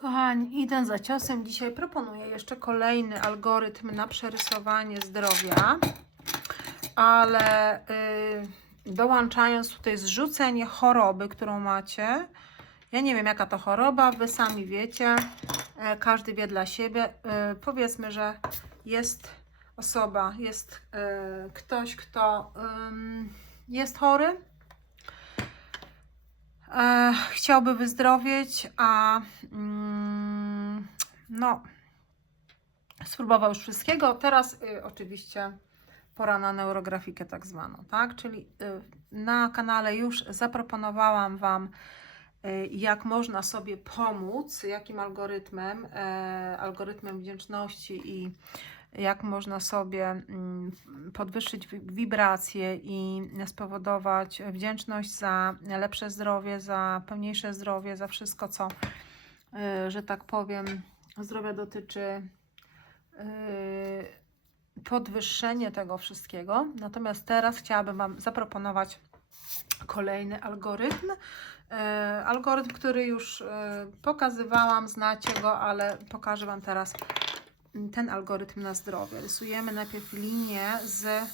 Kochani, idąc za ciosem, dzisiaj proponuję jeszcze kolejny algorytm na przerysowanie zdrowia, ale dołączając tutaj zrzucenie choroby, którą macie. Ja nie wiem, jaka to choroba, wy sami wiecie, każdy wie dla siebie. Powiedzmy, że jest osoba, jest ktoś, kto jest chory, chciałby wyzdrowieć, a no, spróbował już wszystkiego. Teraz oczywiście pora na neurografikę tak zwaną, tak? Czyli na kanale już zaproponowałam Wam, jak można sobie pomóc, jakim algorytmem wdzięczności i jak można sobie podwyższyć wibracje i spowodować wdzięczność za lepsze zdrowie, za pełniejsze zdrowie, za wszystko, co, że tak powiem, zdrowia dotyczy, podwyższenie tego wszystkiego. Natomiast teraz chciałabym Wam zaproponować kolejny algorytm. Algorytm, który już pokazywałam, znacie go, ale pokażę Wam teraz ten algorytm na zdrowie. Rysujemy najpierw linię z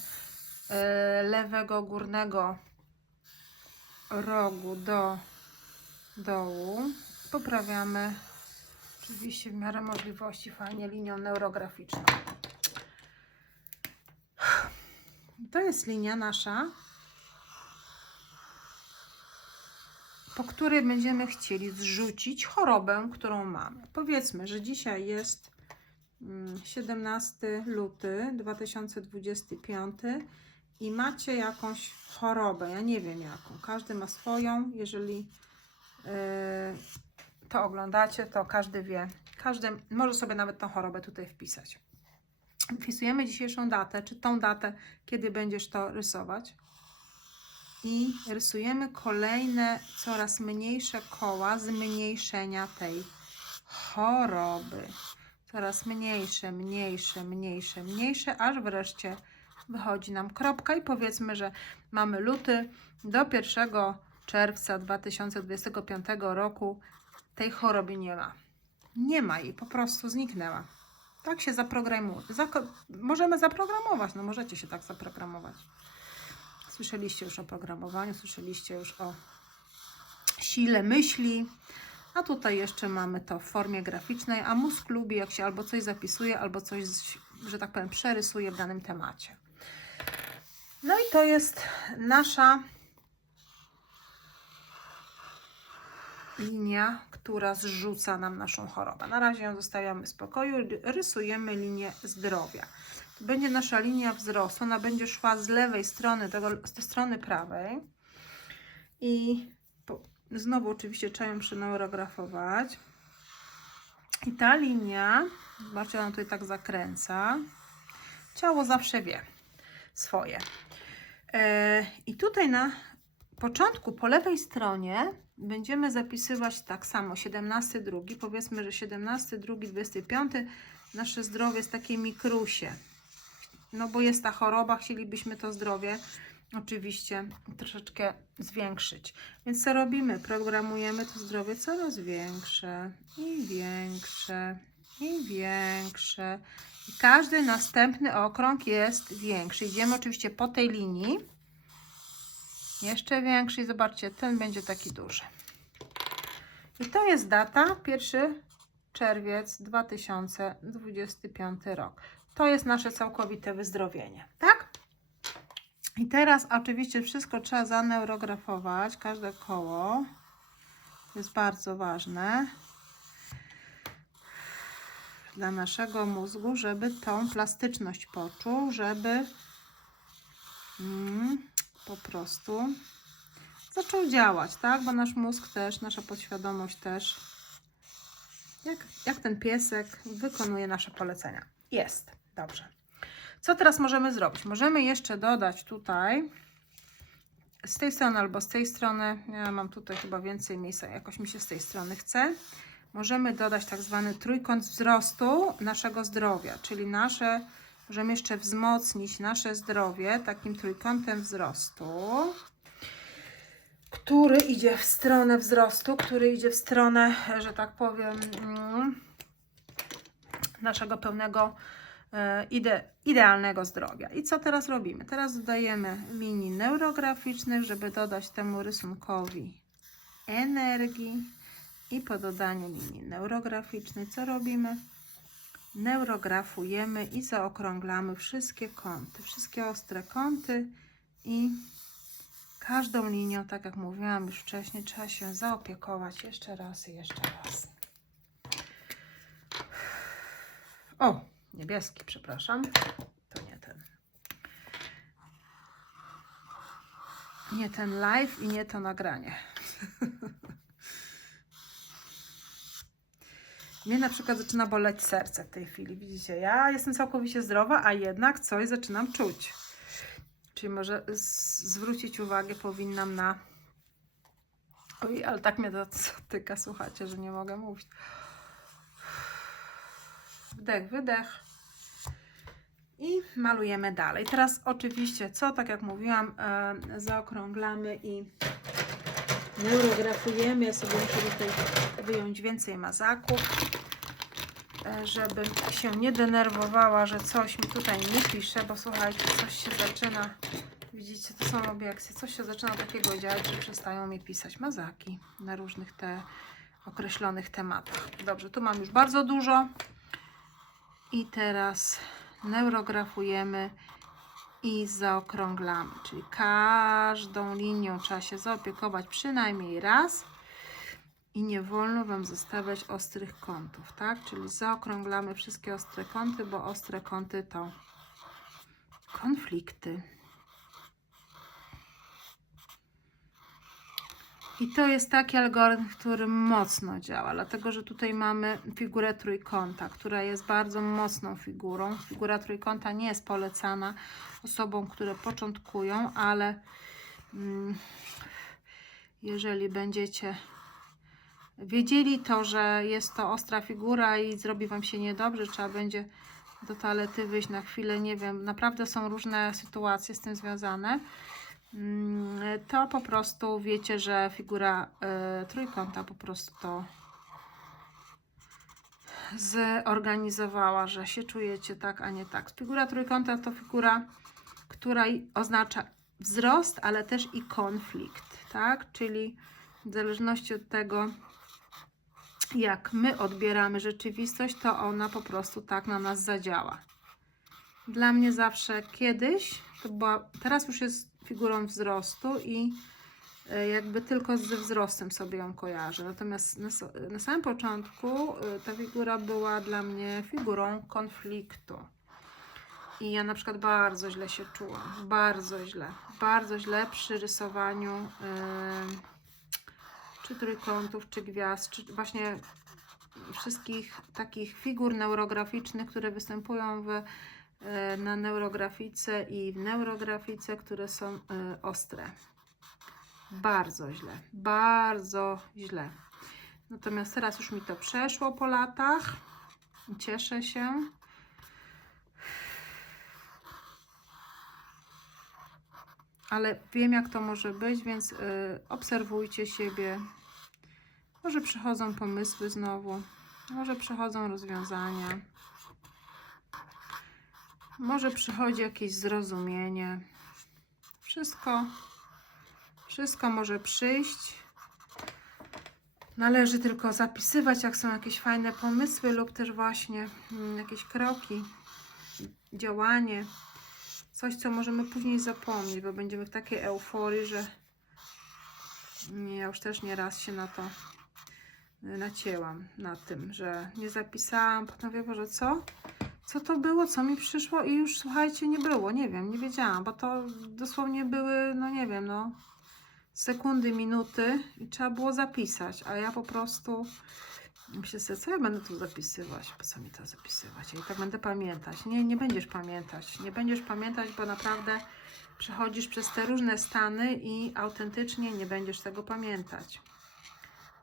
lewego górnego rogu do dołu. Poprawiamy oczywiście w miarę możliwości fajnie linią neurograficzną. To jest linia nasza, po której będziemy chcieli zrzucić chorobę, którą mamy. Powiedzmy, że dzisiaj jest 17 luty 2025 i macie jakąś chorobę. Ja nie wiem jaką. Każdy ma swoją. Jeżeli to oglądacie, to każdy wie. Każdy może sobie nawet tą chorobę tutaj wpisać. Wpisujemy dzisiejszą datę, czy tą datę, kiedy będziesz to rysować. I rysujemy kolejne, coraz mniejsze koła zmniejszenia tej choroby. Coraz mniejsze, mniejsze, mniejsze, mniejsze, aż wreszcie wychodzi nam kropka i powiedzmy, że mamy luty do 1 czerwca 2025 roku. Tej choroby nie ma. Nie ma jej, po prostu zniknęła. Tak się zaprogramuje. Możemy zaprogramować, no możecie się tak zaprogramować. Słyszeliście już o programowaniu, słyszeliście już o sile myśli, a tutaj jeszcze mamy to w formie graficznej, a mózg lubi, jak się albo coś zapisuje, albo coś, że tak powiem, przerysuje w danym temacie. No i to jest nasza linia, która zrzuca nam naszą chorobę. Na razie ją zostawiamy w spokoju, rysujemy linię zdrowia. To będzie nasza linia wzrostu, ona będzie szła z lewej strony, z strony prawej i znowu oczywiście trzeba ją przeneurografować. I ta linia, zobaczcie, ona tutaj tak zakręca. Ciało zawsze wie swoje. I tutaj na początku, po lewej stronie będziemy zapisywać tak samo 17.2. Powiedzmy, że 17.2.25 nasze zdrowie jest takie mikrusie. No bo jest ta choroba, chcielibyśmy to zdrowie oczywiście troszeczkę zwiększyć. Więc co robimy? Programujemy to zdrowie coraz większe i większe i większe. I każdy następny okrąg jest większy. Idziemy oczywiście po tej linii. Jeszcze większy i zobaczcie, ten będzie taki duży. I to jest data 1 czerwiec 2025 rok. To jest nasze całkowite wyzdrowienie, tak? I teraz oczywiście wszystko trzeba zaneurografować, każde koło. To jest bardzo ważne dla naszego mózgu, żeby tą plastyczność poczuł, żeby po prostu zaczął działać, tak? Bo nasz mózg też, nasza podświadomość też, jak ten piesek, wykonuje nasze polecenia. Jest, dobrze. Co teraz możemy zrobić? Możemy jeszcze dodać tutaj z tej strony albo z tej strony. Ja mam tutaj chyba więcej miejsca, jakoś mi się z tej strony chce. Możemy dodać tak zwany trójkąt wzrostu naszego zdrowia, czyli możemy jeszcze wzmocnić nasze zdrowie takim trójkątem wzrostu. który idzie w stronę wzrostu, który idzie w stronę, że tak powiem, naszego pełnego, idealnego zdrowia. I co teraz robimy? Teraz dodajemy linii neurograficznych, żeby dodać temu rysunkowi energii. I po dodaniu linii neurograficznej co robimy? Neurografujemy i zaokrąglamy wszystkie kąty, wszystkie ostre kąty i każdą linią, tak jak mówiłam już wcześniej, trzeba się zaopiekować jeszcze raz i jeszcze raz. O, niebieski, przepraszam. To nie ten. Nie ten live i nie to nagranie. Mnie na przykład zaczyna boleć serce w tej chwili. Widzicie, ja jestem całkowicie zdrowa, a jednak coś zaczynam czuć. Czyli może zwrócić uwagę powinnam na... Oj, ale tak mnie to tyka, słuchajcie, że nie mogę mówić. Wdech, wydech. I malujemy dalej. Teraz oczywiście, co, tak jak mówiłam, zaokrąglamy i neurografujemy. Ja sobie muszę tutaj wyjąć więcej mazaków, żebym się nie denerwowała, że coś mi tutaj nie pisze, bo słuchajcie, coś się zaczyna, widzicie, to są obiekcje, coś się zaczyna takiego dziać, że przestają mi pisać mazaki na różnych określonych tematach. Dobrze, tu mam już bardzo dużo i teraz neurografujemy i zaokrąglamy, czyli każdą linią trzeba się zaopiekować przynajmniej raz i nie wolno Wam zostawiać ostrych kątów, tak? Czyli zaokrąglamy wszystkie ostre kąty, bo ostre kąty to konflikty. I to jest taki algorytm, który mocno działa, dlatego że tutaj mamy figurę trójkąta, która jest bardzo mocną figurą. Figura trójkąta nie jest polecana osobom, które początkują, ale jeżeli będziecie wiedzieli to, że jest to ostra figura i zrobi Wam się niedobrze, trzeba będzie do toalety wyjść na chwilę, nie wiem, naprawdę są różne sytuacje z tym związane, to po prostu wiecie, że figura trójkąta po prostu to zorganizowała, że się czujecie tak, a nie tak. Figura trójkąta to figura, która oznacza wzrost, ale też i konflikt, tak? Czyli w zależności od tego, jak my odbieramy rzeczywistość, to ona po prostu tak na nas zadziała. Dla mnie zawsze kiedyś, to była, teraz już jest figurą wzrostu i jakby tylko ze wzrostem sobie ją kojarzę. Natomiast na samym początku ta figura była dla mnie figurą konfliktu. I ja na przykład bardzo źle się czułam. Bardzo źle przy rysowaniu czy trójkątów, czy gwiazd, czy właśnie wszystkich takich figur neurograficznych, które występują na neurografice i w neurografice, które są ostre. Bardzo źle. Natomiast teraz już mi to przeszło po latach. Cieszę się. Ale wiem, jak to może być, więc obserwujcie siebie. Może przychodzą pomysły znowu, może przychodzą rozwiązania, może przychodzi jakieś zrozumienie. Wszystko może przyjść. Należy tylko zapisywać, jak są jakieś fajne pomysły lub też właśnie jakieś kroki, działanie. Coś, co możemy później zapomnieć, bo będziemy w takiej euforii, że ja już też nieraz się na to nacięłam, na tym, że nie zapisałam. Potem mówię, Boże, co to było, co mi przyszło i już, słuchajcie, nie było, nie wiem, nie wiedziałam, bo to dosłownie były, no nie wiem, no sekundy, minuty i trzeba było zapisać, a ja po prostu myślę sobie, co ja będę tu zapisywać, po co mi to zapisywać, ja i tak będę pamiętać. Nie będziesz pamiętać, bo naprawdę przechodzisz przez te różne stany i autentycznie nie będziesz tego pamiętać.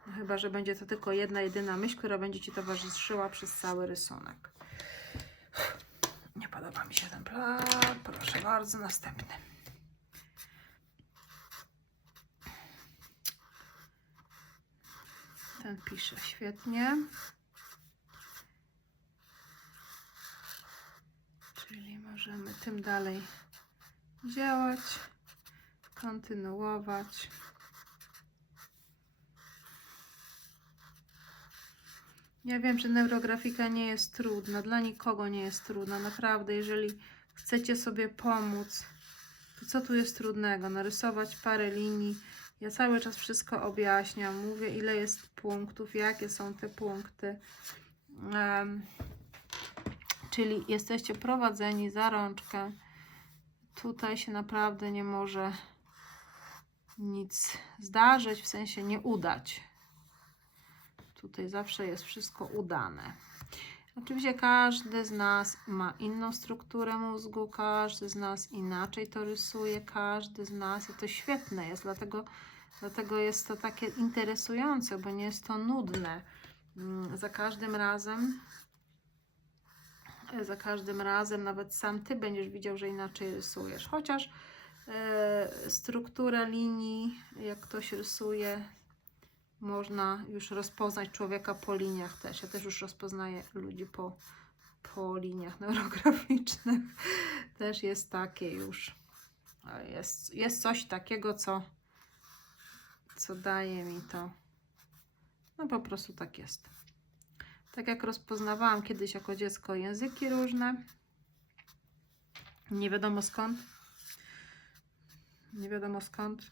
No, chyba że będzie to tylko jedna, jedyna myśl, która będzie Ci towarzyszyła przez cały rysunek. Nie podoba mi się ten plan. Proszę bardzo, następny. Ten pisze świetnie. Czyli możemy tym dalej działać, kontynuować. Ja wiem, że neurografika nie jest trudna, dla nikogo nie jest trudna, naprawdę, jeżeli chcecie sobie pomóc, to co tu jest trudnego? Narysować parę linii, ja cały czas wszystko objaśniam, mówię ile jest punktów, jakie są te punkty, czyli jesteście prowadzeni za rączkę, tutaj się naprawdę nie może nic zdarzyć, w sensie nie udać. Tutaj zawsze jest wszystko udane. Oczywiście każdy z nas ma inną strukturę mózgu, każdy z nas inaczej to rysuje, każdy z nas i to świetne jest, dlatego jest to takie interesujące, bo nie jest to nudne. Za każdym razem nawet sam Ty będziesz widział, że inaczej rysujesz. Chociaż strukturę linii, jak ktoś rysuje, można już rozpoznać człowieka po liniach też. Ja też już rozpoznaję ludzi po liniach neurograficznych. Też jest takie już. Jest coś takiego, co daje mi to. No po prostu tak jest. Tak jak rozpoznawałam kiedyś jako dziecko języki różne. Nie wiadomo skąd. Nie wiadomo skąd.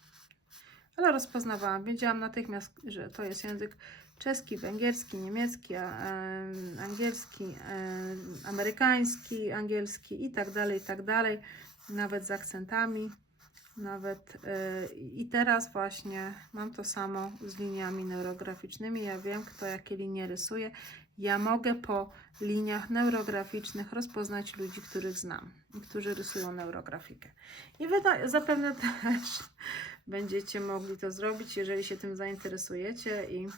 Ale rozpoznawałam. Wiedziałam natychmiast, że to jest język czeski, węgierski, niemiecki, angielski, amerykański, angielski i tak dalej. Nawet z akcentami. I teraz właśnie mam to samo z liniami neurograficznymi. Ja wiem, kto jakie linie rysuje. Ja mogę po liniach neurograficznych rozpoznać ludzi, których znam i którzy rysują neurografikę. I Wy zapewne też będziecie mogli to zrobić, jeżeli się tym zainteresujecie i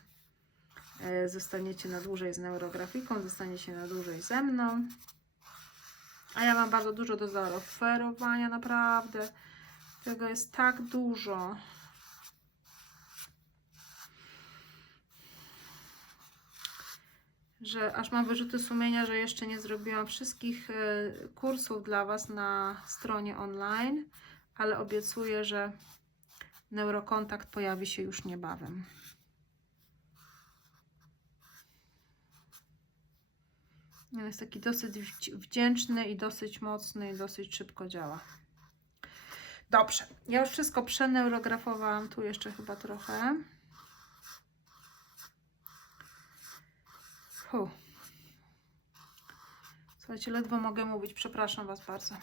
zostaniecie na dłużej z neurografiką, zostaniecie na dłużej ze mną. A ja mam bardzo dużo do zaoferowania, naprawdę. Tego jest tak dużo. Że aż mam wyrzuty sumienia, że jeszcze nie zrobiłam wszystkich kursów dla Was na stronie online, ale obiecuję, że neurokontakt pojawi się już niebawem. Jest taki dosyć wdzięczny i dosyć mocny i dosyć szybko działa. Dobrze, ja już wszystko przeneurografowałam, tu jeszcze chyba trochę. Słuchajcie, ledwo mogę mówić, przepraszam Was bardzo.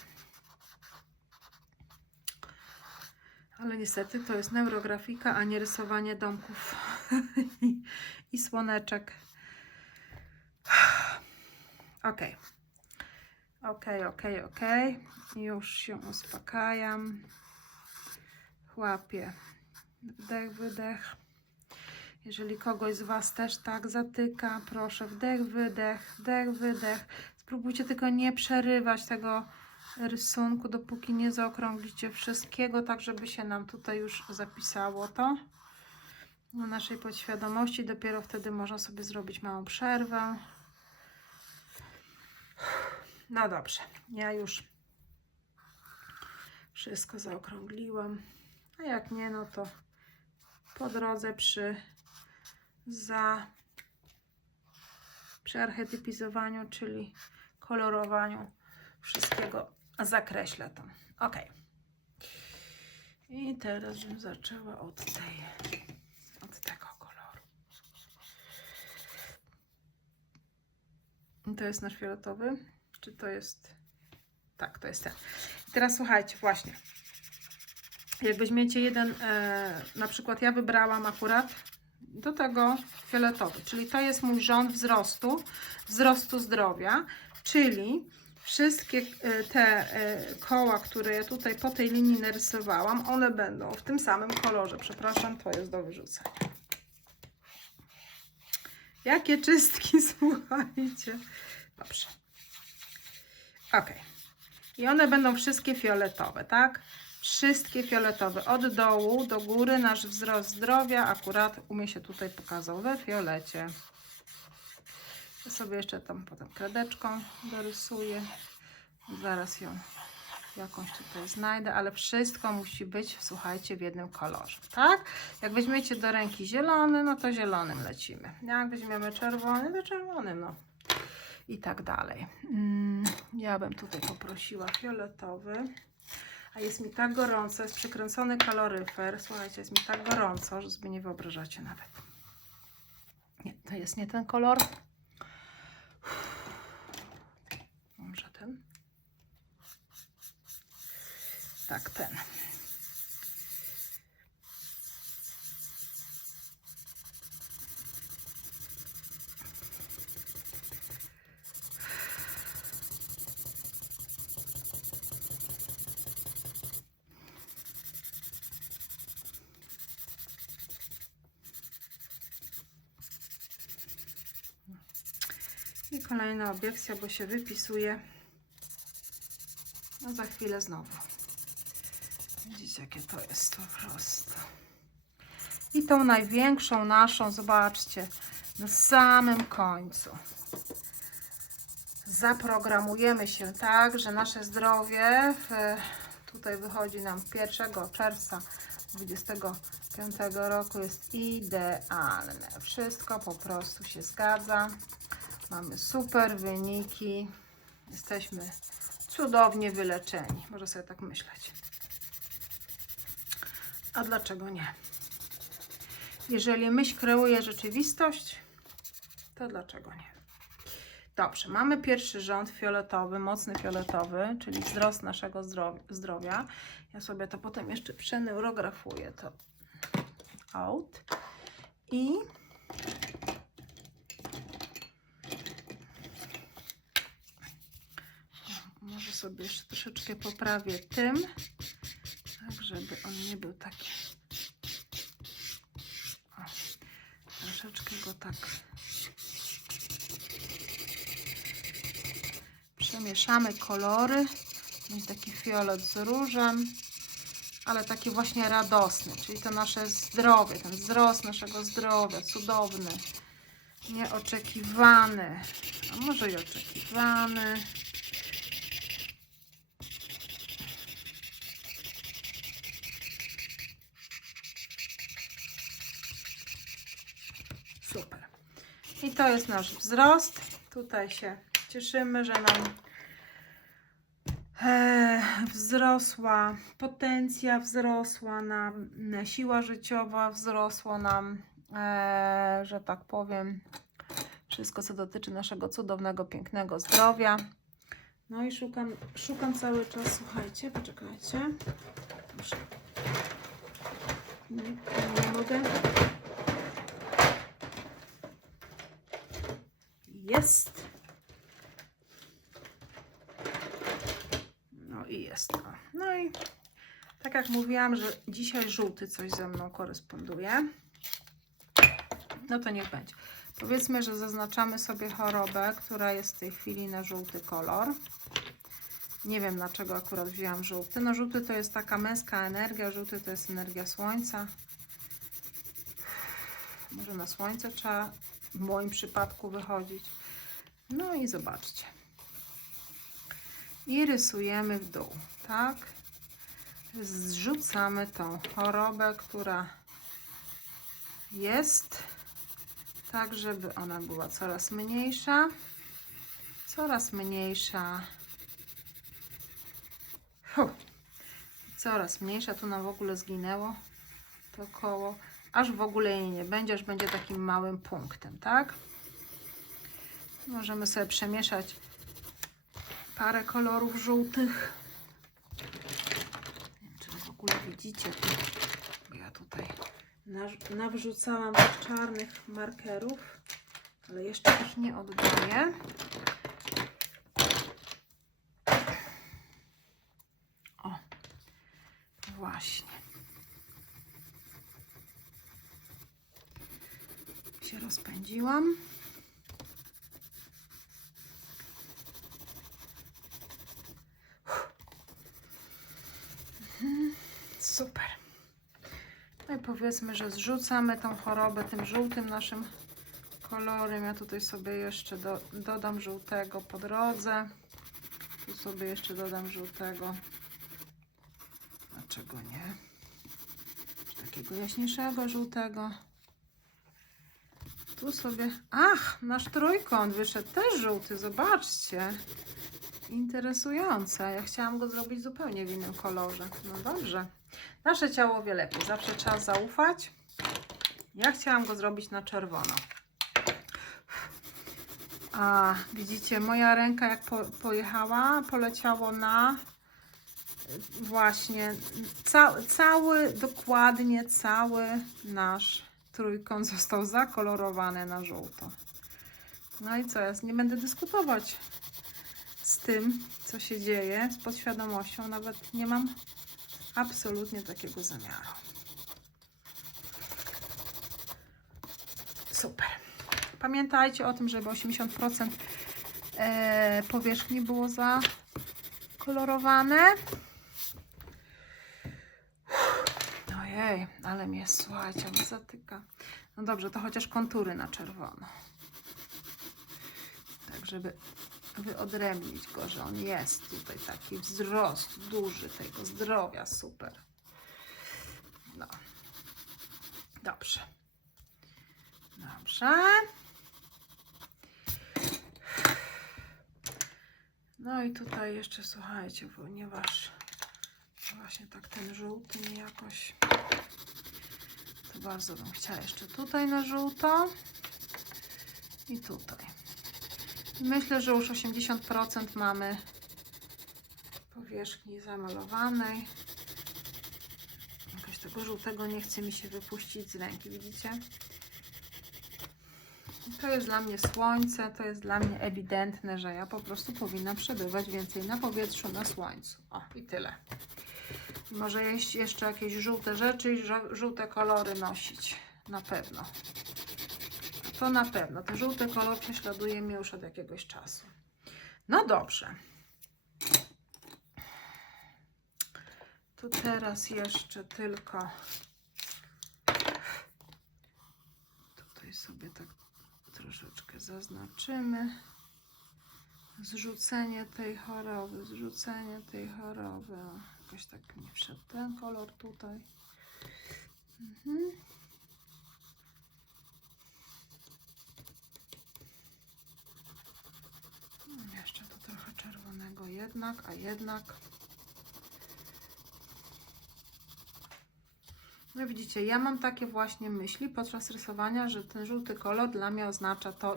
Ale niestety to jest neurografika, a nie rysowanie domków i słoneczek. Ok. Już się uspokajam. Łapię wdech, wydech. Jeżeli kogoś z Was też tak zatyka, proszę wdech, wydech, wdech, wydech. Spróbujcie tylko nie przerywać tego rysunku, dopóki nie zaokrąglicie wszystkiego, tak żeby się nam tutaj już zapisało to na naszej podświadomości. Dopiero wtedy można sobie zrobić małą przerwę. No dobrze, ja już wszystko zaokrągliłam. A jak nie, no to po drodze przy archetypizowaniu, czyli kolorowaniu wszystkiego zakreślę to. Ok. I teraz bym zaczęła od tego koloru. I to jest nasz fioletowy? Czy to jest... Tak, to jest ten. I teraz słuchajcie, właśnie. Jak weźmiecie jeden, na przykład ja wybrałam akurat do tego fioletowy, czyli to jest mój rząd wzrostu zdrowia, czyli wszystkie te koła, które ja tutaj po tej linii narysowałam, one będą w tym samym kolorze. Przepraszam, to jest do wyrzucenia. Jakie czystki, słuchajcie. Dobrze. Ok. I one będą wszystkie fioletowe, tak? Wszystkie fioletowe, od dołu do góry. Nasz wzrost zdrowia akurat u mnie się tutaj pokazał we fiolecie. Ja sobie jeszcze tam potem kredeczką dorysuję. Zaraz ją jakąś tutaj znajdę, ale wszystko musi być, słuchajcie, w jednym kolorze, tak? Jak weźmiecie do ręki zielony, no to zielonym lecimy. Jak weźmiemy czerwony, to czerwonym, no. I tak dalej. Ja bym tutaj poprosiła fioletowy. A jest mi tak gorąco, jest przykręcony kaloryfer. Słuchajcie, jest mi tak gorąco, że sobie nie wyobrażacie nawet. Nie, to jest nie ten kolor. Może ten? Tak, ten. I kolejna obiekcja, bo się wypisuje. No za chwilę znowu. Widzicie, jakie to jest po prostu. I tą największą naszą, zobaczcie, na samym końcu. Zaprogramujemy się tak, że nasze zdrowie tutaj wychodzi nam 1 czerwca 2025 roku jest idealne. Wszystko po prostu się zgadza. Mamy super wyniki. Jesteśmy cudownie wyleczeni. Można sobie tak myśleć. A dlaczego nie? Jeżeli myśl kreuje rzeczywistość, to dlaczego nie? Dobrze, mamy pierwszy rząd fioletowy, mocny fioletowy, czyli wzrost naszego zdrowia. Ja sobie to potem jeszcze przeneurografuję to out. I może sobie jeszcze troszeczkę poprawię tym, tak żeby on nie był taki. O, troszeczkę go tak przemieszamy kolory. Będzie taki fiolet z różem, ale taki właśnie radosny, czyli to nasze zdrowie, ten wzrost naszego zdrowia, cudowny, nieoczekiwany, a może i oczekiwany. Super. I to jest nasz wzrost. Tutaj się cieszymy, że nam wzrosła potencja, wzrosła nam siła życiowa, wzrosło nam, że tak powiem, wszystko, co dotyczy naszego cudownego, pięknego zdrowia. No i szukam cały czas, słuchajcie, poczekajcie. Muszę. Nie mogę. Jest. No i jest. No i tak jak mówiłam, że dzisiaj żółty coś ze mną koresponduje. No to niech będzie. Powiedzmy, że zaznaczamy sobie chorobę, która jest w tej chwili na żółty kolor. Nie wiem, dlaczego akurat wzięłam żółty. No żółty to jest taka męska energia, żółty to jest energia słońca. Może na słońce trzeba w moim przypadku wychodzić. No i zobaczcie. I rysujemy w dół, tak? Zrzucamy tą chorobę, która jest, tak żeby ona była coraz mniejsza. Coraz mniejsza. Coraz mniejsza. Tu nam w ogóle zginęło to koło. Aż w ogóle jej nie będzie, aż będzie takim małym punktem, tak? Możemy sobie przemieszać parę kolorów żółtych. Nie wiem, czy w ogóle widzicie, bo ja tutaj nawrzucałam tych czarnych markerów, ale jeszcze ich nie oddaję. O, właśnie. Się rozpędziłam. Super. No i powiedzmy, że zrzucamy tą chorobę tym żółtym naszym kolorem. Ja tutaj sobie jeszcze dodam żółtego po drodze. Tu sobie jeszcze dodam żółtego. Dlaczego nie? Takiego jaśniejszego żółtego. Tu sobie... Ach, nasz trójkąt wyszedł też żółty, zobaczcie. Interesujące. Ja chciałam go zrobić zupełnie w innym kolorze. No dobrze. Nasze ciało wie lepiej. Zawsze trzeba zaufać. Ja chciałam go zrobić na czerwono. A widzicie, moja ręka jak pojechała, poleciało na właśnie dokładnie cały nasz trójkąt został zakolorowany na żółto. No i co, ja nie będę dyskutować z tym, co się dzieje, z podświadomością, nawet nie mam absolutnie takiego zamiaru. Super. Pamiętajcie o tym, żeby 80% powierzchni było zakolorowane. Ojej, ale mnie, słuchajcie, mnie zatyka. No dobrze, to chociaż kontury na czerwono. Tak, żeby wyodrębnić go, że on jest tutaj taki wzrost duży tego zdrowia. Super. No. Dobrze. Dobrze. No i tutaj jeszcze, słuchajcie, ponieważ właśnie tak ten żółty mi jakoś, to bardzo bym chciała jeszcze tutaj na żółto i tutaj. I myślę, że już 80% mamy powierzchni zamalowanej. Jakoś tego żółtego nie chce mi się wypuścić z ręki, widzicie? To jest dla mnie słońce, to jest dla mnie ewidentne, że ja po prostu powinnam przebywać więcej na powietrzu, na słońcu. O, i tyle. I może jeść jeszcze jakieś żółte rzeczy i żółte kolory nosić. Na pewno. To na pewno. Ten żółty kolor prześladuje mnie już od jakiegoś czasu. No dobrze. Tu teraz jeszcze tylko tutaj sobie tak troszeczkę zaznaczymy. Zrzucenie tej choroby, zrzucenie tej choroby. O, jakoś tak mi wszedł ten kolor tutaj. Jeszcze tu trochę czerwonego jednak, a jednak. No widzicie, ja mam takie właśnie myśli podczas rysowania, że ten żółty kolor dla mnie oznacza to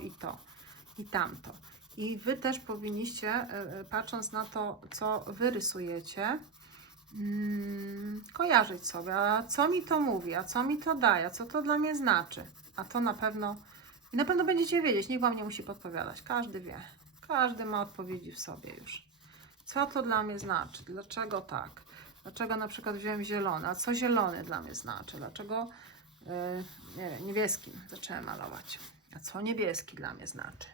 i tamto. I Wy też powinniście, patrząc na to, co Wy rysujecie, kojarzyć sobie, a co mi to mówi, a co mi to daje, a co to dla mnie znaczy. A to na pewno, i na pewno będziecie wiedzieć, nikt Wam nie musi podpowiadać, każdy wie. Każdy ma odpowiedzi w sobie już. Co to dla mnie znaczy, dlaczego tak. Dlaczego na przykład wziąłem zielony? A co zielony dla mnie znaczy? Dlaczego nie wiem, niebieskim zacząłem malować? A co niebieski dla mnie znaczy?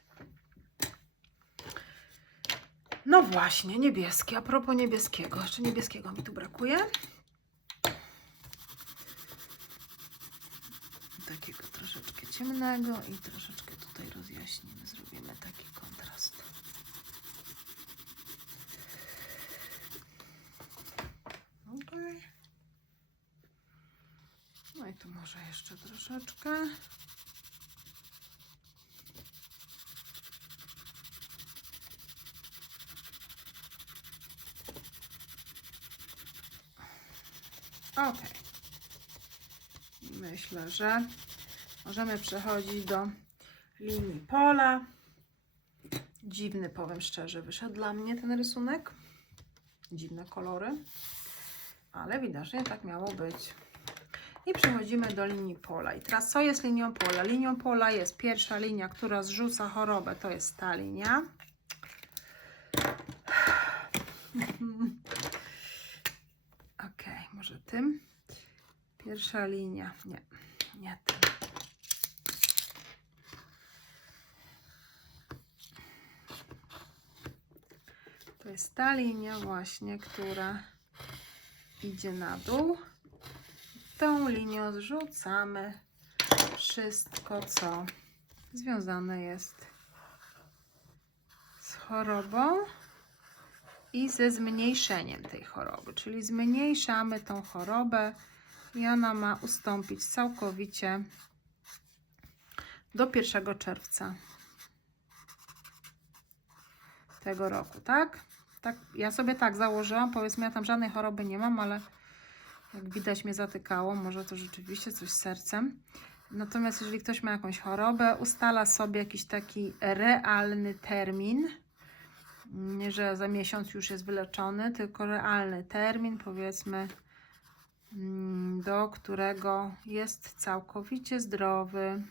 No właśnie, niebieski. A propos niebieskiego. Jeszcze niebieskiego mi tu brakuje. Takiego troszeczkę ciemnego i troszeczkę tutaj rozjaśnimy. Zrobimy taki kontrast. Okay. No i tu może jeszcze troszeczkę. Ok. Myślę, że możemy przechodzić do linii pola. Dziwny, powiem szczerze, wyszedł dla mnie ten rysunek. Dziwne kolory, ale widocznie tak miało być. I przechodzimy do linii pola. I teraz co jest linią pola? Linią pola jest pierwsza linia, która zrzuca chorobę. To jest ta linia. Ok, może tym. Pierwsza linia. Nie tym. To jest ta linia właśnie, która idzie na dół. tą linią zrzucamy wszystko, co związane jest z chorobą i ze zmniejszeniem tej choroby. Czyli zmniejszamy tą chorobę i ona ma ustąpić całkowicie do 1 czerwca tego roku, tak? Tak, ja sobie tak założyłam, powiedzmy, ja tam żadnej choroby nie mam, ale jak widać mnie zatykało, może to rzeczywiście coś z sercem. Natomiast jeżeli ktoś ma jakąś chorobę, ustala sobie jakiś taki realny termin, nie że za miesiąc już jest wyleczony, tylko realny termin, powiedzmy, do którego jest całkowicie zdrowy.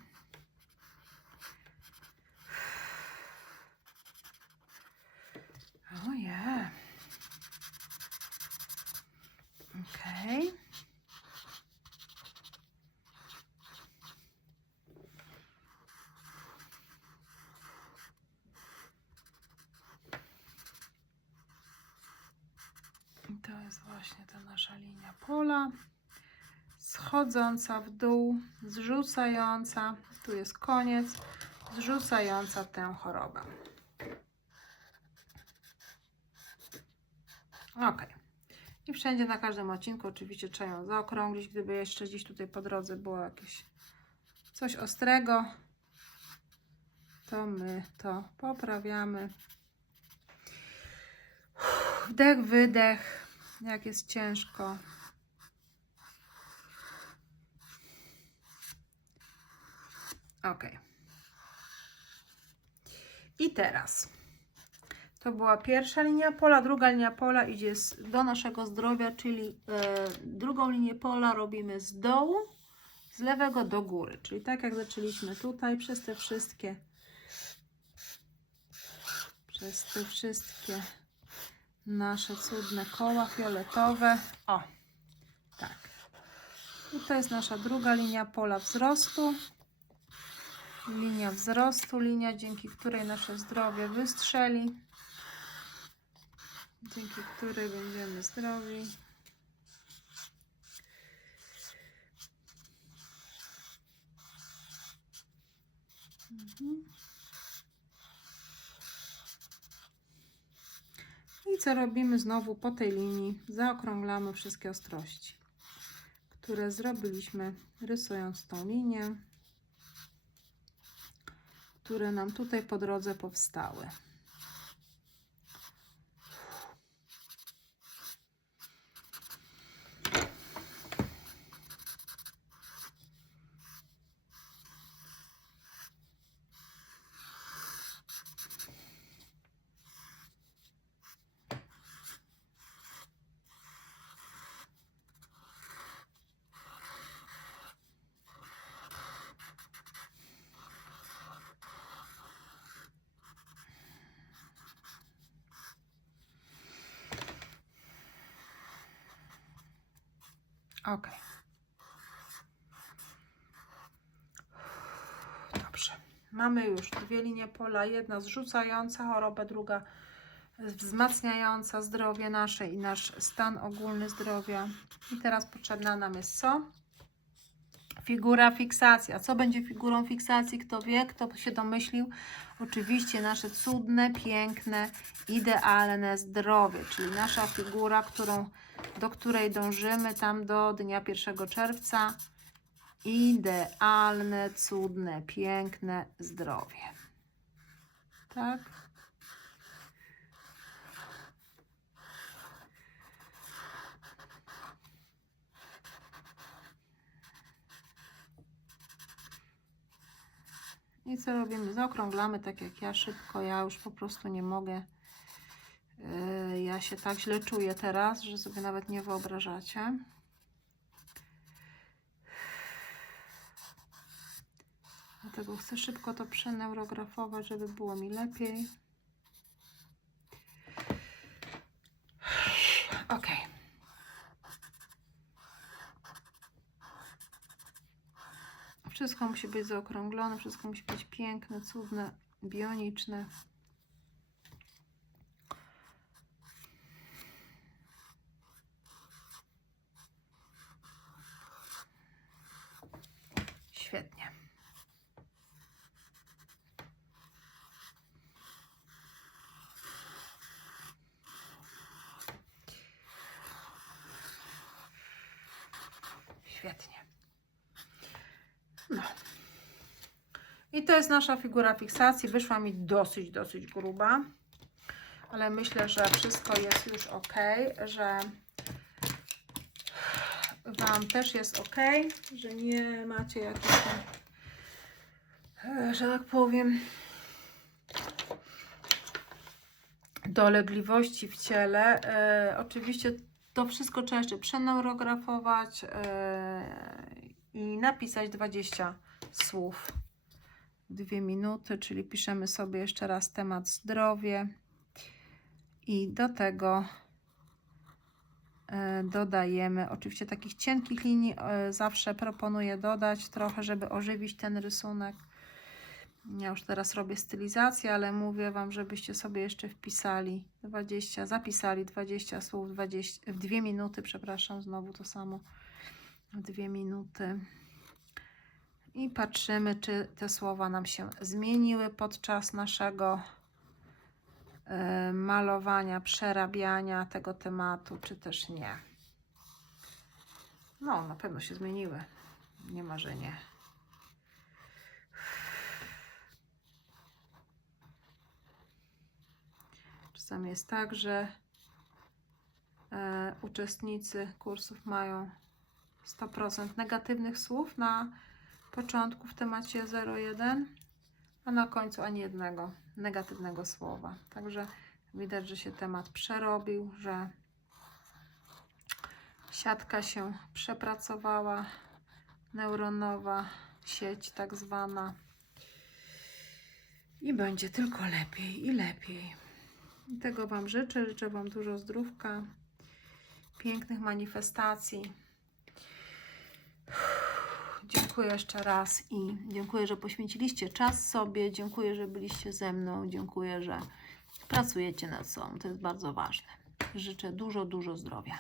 Ojej. Okej. I to jest właśnie ta nasza linia pola. Schodząca w dół, zrzucająca, tu jest koniec, zrzucająca tę chorobę. Ok. I wszędzie na każdym odcinku oczywiście trzeba ją zaokrąglić, gdyby jeszcze gdzieś tutaj po drodze było jakieś coś ostrego, to my to poprawiamy. Wdech, wydech, jak jest ciężko. Ok. I teraz to była pierwsza linia pola, druga linia pola idzie do naszego zdrowia, czyli drugą linię pola robimy z dołu, z lewego do góry, czyli tak jak zaczęliśmy tutaj, przez te wszystkie nasze cudne koła fioletowe. O, tak. I to jest nasza druga linia pola wzrostu. Linia wzrostu, linia, dzięki której nasze zdrowie wystrzeli, dzięki której będziemy zdrowi. I co robimy znowu po tej linii? Zaokrąglamy wszystkie ostrości, które zrobiliśmy rysując tą linię, które nam tutaj po drodze powstały. Ok. Dobrze. Mamy już dwie linie pola. Jedna zrzucająca chorobę, druga wzmacniająca zdrowie nasze i nasz stan ogólny zdrowia. I teraz potrzebna nam jest co? Figura fiksacja. Co będzie figurą fiksacji? Kto wie? Kto się domyślił? Oczywiście nasze cudne, piękne, idealne zdrowie, czyli nasza figura, do której dążymy tam do dnia 1 czerwca. Idealne, cudne, piękne zdrowie. Tak? I co robimy? Zaokrąglamy tak jak ja, szybko. Ja już po prostu nie mogę. Ja się tak źle czuję teraz, że sobie nawet nie wyobrażacie. Dlatego chcę szybko to przeneurografować, żeby było mi lepiej. Ok. Wszystko musi być zaokrąglone, wszystko musi być piękne, cudne, bioniczne. Świetnie. No. I to jest nasza figura fiksacji. Wyszła mi dosyć gruba. Ale myślę, że wszystko jest już ok, że Wam też jest ok, że nie macie jakichś tam, że tak powiem, dolegliwości w ciele. Oczywiście to wszystko trzeba jeszcze przeneurografować i napisać 20 słów. 2 minuty, czyli piszemy sobie jeszcze raz temat zdrowie i do tego dodajemy, oczywiście takich cienkich linii zawsze proponuję dodać trochę, żeby ożywić ten rysunek. Ja już teraz robię stylizację, ale mówię Wam, żebyście sobie jeszcze wpisali 20, zapisali 20 słów w 2 minuty, przepraszam, znowu to samo, w 2 minuty. I patrzymy, czy te słowa nam się zmieniły podczas naszego malowania, przerabiania tego tematu, czy też nie. No, na pewno się zmieniły. Nie ma, że nie. Czasami jest tak, że uczestnicy kursów mają 100% negatywnych słów na początku w temacie 01, a na końcu ani jednego negatywnego słowa. Także widać, że się temat przerobił, że siatka się przepracowała, neuronowa sieć tak zwana, i będzie tylko lepiej i lepiej. I tego Wam życzę. Życzę Wam dużo zdrówka, pięknych manifestacji. Dziękuję jeszcze raz i dziękuję, że poświęciliście czas sobie. Dziękuję, że byliście ze mną. Dziękuję, że pracujecie nad sobą. To jest bardzo ważne. Życzę dużo zdrowia.